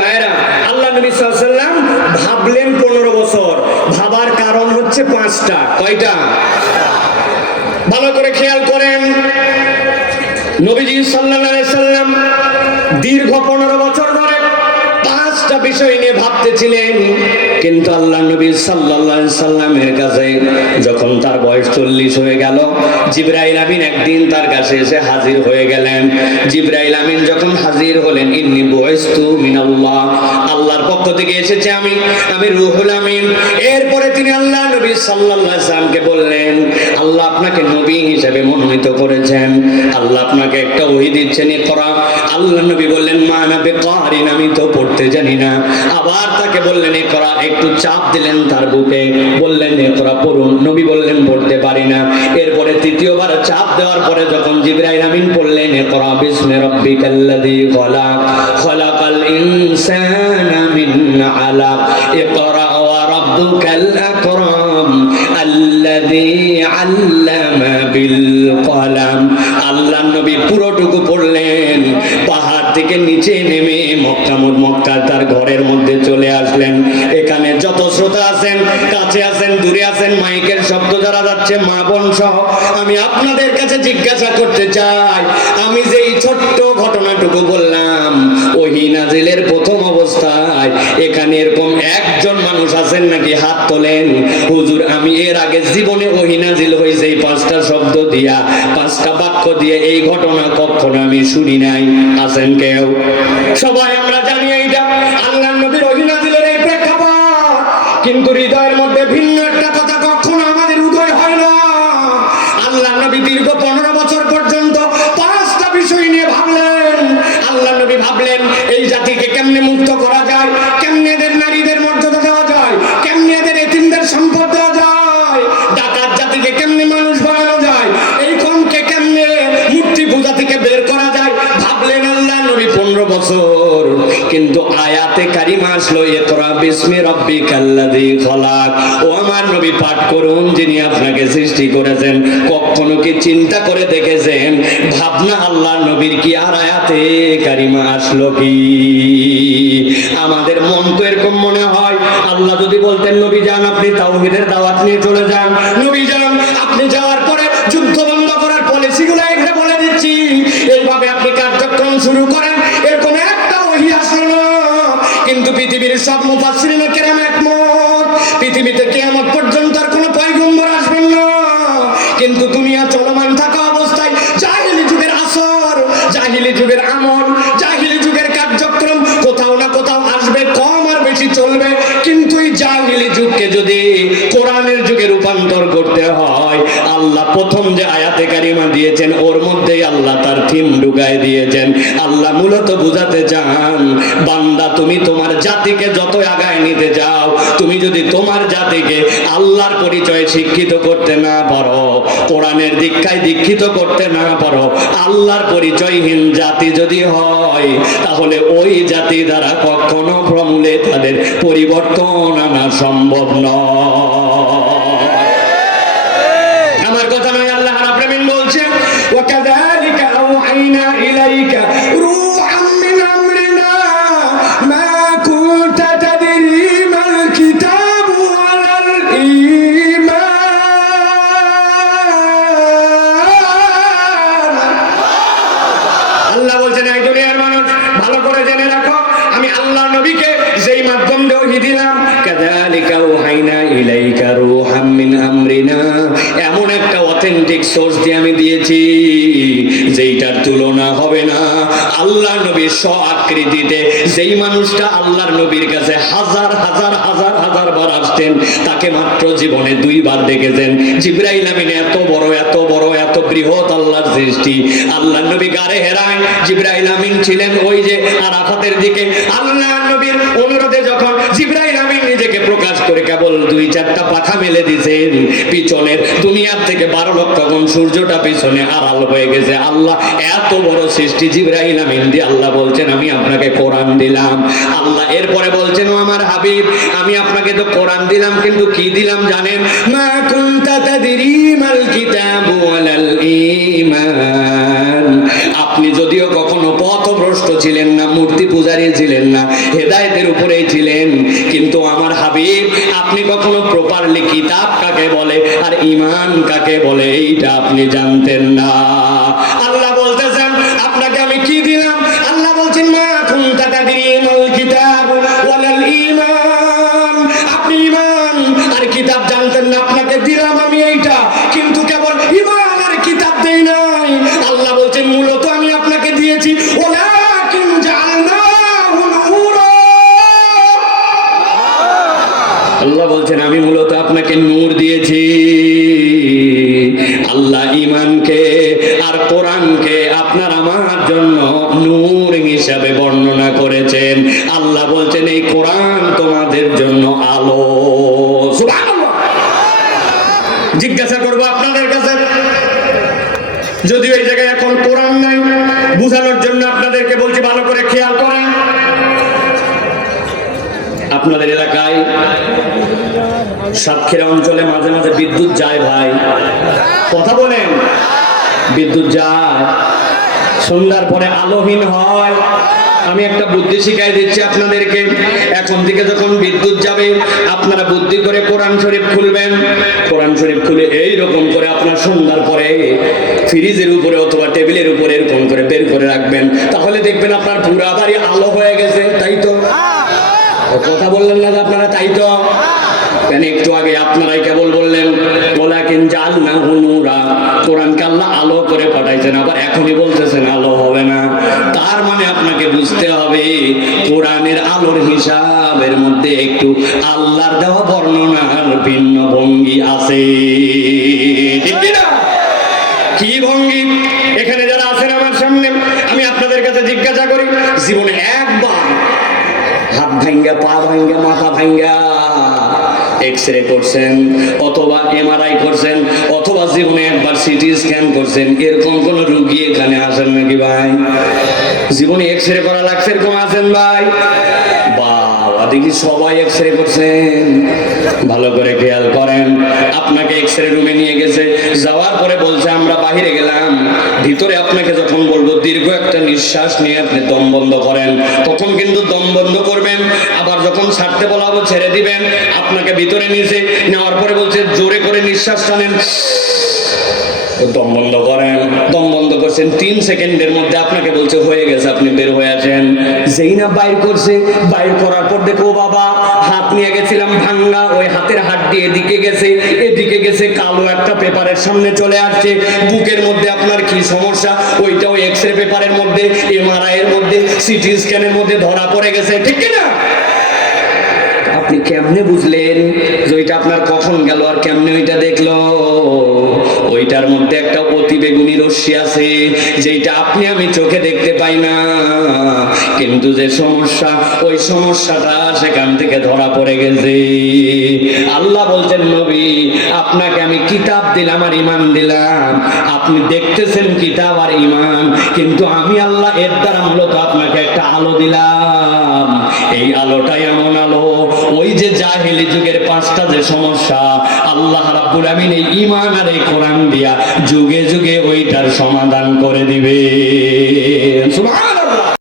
ভাইরা, আল্লাহ নবী সাল্লাল্লাহু আলাইহি ওয়াসাল্লাম ভাবলেন 15 বছর। ভাবার কারণ হচ্ছে 5টা। কয়টা? ভালো করে খেয়াল করেন। নবীজি সাল্লাল্লাহু আলাইহি ওয়াসাল্লাম দীর্ঘ 15 বছর ধরে 5টা বিষয় নিয়ে ভাবতেছিলেন। কিন্তু আল্লাহ নবী সাল্লাল্লাহু আলাইহি ওয়াসাল্লামের কাছে যখন তার বয়স 40 হয়ে গেল, জিবরাইল আমিন একদিন তার কাছে এসে হাজির হয়ে গেলেন। জিবরাইল আমিন যখন হাজির হলেন, ইন্নী বুইস্তু মিনাল্লাহ, আল্লাহর পক্ষ থেকে এসেছে আমি রুহুল আমিন। এরপরে তিনি আল্লাহ নবী সাল্লাল্লাহু আলাইহি ওয়াসাল্লামকে বললেন, আল্লাহ আপনাকে নবী হিসেবে মনোনীত করেছেন, আল্লাহ আপনাকে একটা ওহী দিচ্ছেন, ইকরা। আল্লাহ নবী বললেন, মা আনা বিকারিন, আমি তো পড়তে জানি না। আবার তাকে বললেন ইকরা, একটু চাপ দিলেন তার বুকে, বললেন ইকরা পড়ুন। নবী বললেন পড়তে পারি না। এরপরে তৃতীয়বার চাপ দেওয়ার পরে যখন জিবরাইল আমিন পড়লেন ইকরা বিসমি রাব্বিকাল্লাযী খালাক, খালাকাল ইনসানা মিন আলাক, ইকরা ওয়া রাব্বুকাল আকরাম আল্লাযী আল্লামা বিল কলম। আল্লাহ নবী পুরোটুকু পড়লেন, পাহাড় থেকে নিচে নেমে মক্কা তার ঘরের মধ্যে চলে আসলেন। এখানে যত শ্রোতা আছেন, কাছে আছেন, দূরে আছেন, মাইকের শব্দ যারা যাচ্ছে, মা বোন সহ, আমি আপনাদের কাছে জিজ্ঞাসা করতে চাই, আমি যে এই ছোট্ট ঘটনাটুকু বললাম ওহী নাজিলের প্রথম অবস্থায়, এখানে এরকম একজন মানুষ আছেন নাকি? হাত তোলেন। হুজুর আমি এর আগে জীবনে ওহী নাজিল হয়েছে এই 5টা শব্দ দিয়া, 5টা বাক্য দিয়ে, এই ঘটনা কখনো আমি শুনি নাই। আছেন কেউ? সবাই আমরা জানি এইটা আল্লাহ নবীর ওহী নাজিলের এই প্রেক্ষাপট, কিন্তু হৃদয়ের মধ্যে ভিন্ন একটা কথা কখনো আমাদের উদয় হয় না। আল্লাহ নবী দীর্ঘ 15 বছর পর্যন্ত 5টা বিষয় নিয়ে ভাবলেন। আল্লাহ নবী ভাবলেন এই জাতিকে কেমনে মুক্ত করা যায়, কেমনে এদের নারীদের মর্যাদা দেওয়া যায়, কেমনে এদের এতিমদের সম্পদ দেওয়া যায়, ডাকাত জাতিকে কেমনে মানুষ বানানো যায়, এই কমকে কেমনে মূর্তি পূজা থেকে বের করা যায়। ভাবলেন আল্লাহ নবী 15 বছর। কিন্তু আয়াতে কারিমা আসলো ইকরা বিসমি রাব্বিকাল্লাযী খালাক, ও আমার নবী পাঠ করুন যিনি আপনাকে সৃষ্টি করেছেন। কখনো কি চিন্তা করে দেখেছেন ভাবনা আল্লাহ নবীর কি আর আয়াতে কারিমা আসলো কি? আমাদের মন তো এরকম মনে হয়, আল্লাহ যদি বলতেন নবী যান আপনি তাওহীদের দাওয়াত নিয়ে চলে যান, নবী যান আপনি যাওয়ার পরে যুদ্ধ বন্ধ করার পলিসিগুলো এখানে বলে দিচ্ছি, এইভাবে আপনি কার্যক্রম শুরু করেন, এরকম একটা ওহী আসলো না। কিন্তু পৃথিবীর সব মুফাসসিরিন কেরাম একমত, পৃথিবীতে কিয়ামত পর্যন্ত আর কোনো পয়গম্বর আসবেন না। কিন্তু দুনিয়া চলমান থাকা অবস্থায় জাহিলি যুগের আসর, জাহিলি যুগের আমল, জাহিলি যুগের কার্যক্রম কোথাও না কোথাও আসবে, কম আর বেশি চলবে। কিন্তু এই জাহিলি যুগকে যদি কোরআনের যুগে রূপান্তর করতে হয়, আল্লাহ প্রথম যে আয়াতে কারিমা দিয়েছেন ওর মধ্যেই আল্লাহ তার থিম ঢুকায় দিয়েছেন। আল্লাহ মূলত বুঝাতে চান, বান্দা তুমি তোমার জাতিকে যত আগায় নিতে যাও, তুমি যদি তোমার জাতিকে আল্লাহর পরিচয়ে শিক্ষিত করতে না পারো, কোরআনের দীক্ষায় দীক্ষিত করতে না পারো, আল্লাহর পরিচয়হীন জাতি যদি হয়, তাহলে ওই জাতি দ্বারা কখনো সমূলে তাদের পরিবর্তন আনা সম্ভব নয়। আমার কথা নয়, আল্লাহ রাব্বুল আলামিন বলছেন ওয়া কাযালিকা আওহাইনা ইলাইকা রূহাম মিন আমরিনা মা কুনতা তাদরি মাল কিতাবু ওয়ালাল ঈমান। আল্লাহ বলছেন এই দুনিয়ার মানুষ ভালো করে জেনে রাখো, আমি আল্লাহ নবীকে যেই মাধ্যম দিয়ে ওহী দিলাম, কাযালিকা আওহাইনা ইলাইকা রূহাম মিন আমরিনা, এমন একটা অথেন্টিক সোর্স দিয়ে আমি দিয়েছি যেইটার তুলনা হবে না। আল্লাহ নবীর স্ব আকৃতিতে যেই মানুষটা আল্লাহর নবীর কাছে হাজার হাজার হাজার হাজার বার আসতেন, তাকে মাত্র জীবনে 2 বার দেখেছেন। জিবরাইল আমিন এত বড় এত বড় এত বৃহৎ আল্লাহর সৃষ্টি, আল্লাহ নবী গারে হেরায় জিবরাইল আমিন ছিলেন ওই যে আরাফাতের দিকে। আল্লাহ নবীর অনুরোধে যখন জিবরাইল আমিন নিজেকে প্রকাশ করে কেবল 2-4টা পাখা মেলে দিয়েছেন, পিছনের দুনিয়ার থেকে 12 লক্ষ গুণ সূর্যটা পিছনে আড়াল হয়ে গেছে। আল্লাহ এত বড় সৃষ্টি জিবরাইল আমিন দিয়ে আল্লাহ বলছেন আমি আপনাকে কোরআন দিলাম। আল্লাহ এরপরে বলছেন ও আমার হাবিব, আমি আপনাকে তো কোরআন দিলাম, কিন্তু কি দিলাম জানেন? মা কুনতা তাদরি মাল কিতাবু ওয়ালাল ঈমান। আপনি যদিও কখনো পথভ্রষ্ট পথভ্রষ্ট ছিলেন না, মূর্তি পূজারী ছিলেন না, হেদায়েতের উপরেই ছিলেন। কিন্তু আমার হাবিব আপনি কখনো প্রপারলি কিতাব কাকে বলে আর ঈমান কাকে বলে এইটা আপনি জানতেন না। আল্লাহ বলতেছেন আপনাকে আমি কি দিলাম? আল্লাহ বলছেন মা কুনতা তাদরি মাল কিতাব ওয়ালাল ঈমান। আপনি ঈমান আর কিতাব জানতেন না, আপনাকে দিলাম আমি এইটা, কিন্তু কেবল ঈমান আর কিতাব দেই নাই। আল্লাহ বলছেন মূলত আমি আপনাকে দিয়েছি ওয়ালাকিন জাআলনাহু নূরা। আল্লাহ বলছেন আমি মূলত আপনাকে নূর দিয়েছি। আল্লাহ ঈমানকে আর কোরআনকে আপনার আমার জন্য নূর হিসাবে বর্ণনা করেছেন। আল্লাহ বলছেন এই কোরআন তোমাদের জন্য আলো। সুবহানাল্লাহ। জিজ্ঞাসা করবো আপনাদের কাছে, যদিও এই জায়গায় এখন কোরআন নাই, বুঝানোর জন্য আপনাদেরকে বলছি ভালো করে খেয়াল করেন। আপনাদের এলাকায় সাতক্ষীরা অঞ্চলে মাঝে মাঝে বিদ্যুৎ যায় ভাই, কথা বলেন, বিদ্যুৎ যায়, সন্ধ্যার পরে আলোহীন হয়। আমি একটা বুদ্ধি শিখাই দিচ্ছি আপনাদেরকে, এখন থেকে যখন বিদ্যুৎ যাবে আপনারা বুদ্ধি করে কোরআন শরীফ খুলবেন। কোরআন শরীফ খুলে এইরকম করে আপনার সন্ধ্যার পরে ফ্রিজের উপরে অথবা টেবিলের উপরে এরকম করে বের করে রাখবেন, তাহলে দেখবেন আপনার পুরা বাড়ি আলো হয়ে গেছে। তাই তো? কথা বললেন না আপনারা? তাই তো? কেন একটু আগে আপনারাই কেবল বললেন ওয়ালাকিন জাআলনাহু নূরা, কোরআনকে আল্লাহ আলো করে পাঠাইছেন, আবার এখনই বলতেছেন আলো হবে না। তার মানে আপনাকে বুঝতে হবে কোরআনের আলোর হিসাবের মধ্যে একটু আল্লাহর দেওয়া বর্ণনার ভিন্ন ভঙ্গি আছে, ঠিক কি না? কি ভঙ্গি? এখানে যারা আছেন আমার সামনে, আমি আপনাদের কাছে জিজ্ঞাসা করি, জীবনে একবার হাত ভাঙ্গা, পা ভাঙ্গা, মাথা ভাঙ্গা এক্সরে করছেন অথবা এমআরআই করছেন অথবা জীবনে একবার সিটি স্ক্যান করছেন, এরকম কোন রোগী এখানে আসেন নাকি ভাই? জীবনে এক্সরে করা লাগছে এরকম আছেন ভাই? বাবা, দেখি সবাই এক্সরে করছেন। ভালো করে খেয়াল করেন, আপনাকে এক্সরে রুমে নিয়ে গেছে, যাওয়ার পরে বলছে আমরা বাহিরে গেলাম, ভিতরে আপনাকে যখন বলবো দীর্ঘ একটা নিঃশ্বাস নিয়ে আপনি দম বন্ধ করেন, তখন কিন্তু দম বন্ধ করবেন। আবার যখন ছাড়তে বলা হবে ছেড়ে দিবেন। আপনাকে ভিতরে নিয়েছে, নেওয়ার পরে বলছে জোরে করে নিঃশ্বাস টানেন, দম বন্ধ করেন। দম বন্ধ করছেন, 3 সেকেন্ডের মধ্যে আপনাকে বলছে হয়ে গেছে, আপনি বের হয়ে আসেন। যেই না বাইর করছে, বাইর করার পর দেখো বাবা হাত নিয়ে গেছিলাম ভাঙ্গা, ওই হাতের হাড্ডি এদিকে গেছে, এদিকে গেছে, কালো একটা পেপারের সামনে চলে আসছে। বুকের মধ্যে আপনার কি সমস্যা ওইটাও এক্সরে পেপারের মধ্যে, এমআরআই এর মধ্যে, সিটি স্ক্যানের মধ্যে ধরা পড়ে গেছে, ঠিক কি না? আপনি কেমনে বুঝলেন যে ওইটা আপনার কখন গেল আর কেমনে ওইটা দেখলো? ওইটার মধ্যে একটা অতি বেগুনি রশ্মি আছে যেটা আপনি আমি চোখে দেখতে পাই না, কিন্তু যে সমস্যা ওই সমস্যাটা সেখান থেকে ধরা পড়ে গেছে। আল্লাহ বলছেন নবী আপনাকে আমি কিতাব দিলাম আর ঈমান দিলাম, আপনি দেখতেছেন কিতাব আর ঈমান, কিন্তু আমি আল্লাহ এর দ্বারা মূলত আপনাকে একটা আলো দিলাম। এই আলোটাই এমন আলো, ওই যে জাহেলি যুগের 5টা যে সমস্যা আল্লাহ রাব্বুল আমিন এই ঈমান আর এই কোরআন দিয়া যুগে যুগে ওইটার সমাধান করে দিবে। সুবহানাল্লাহ।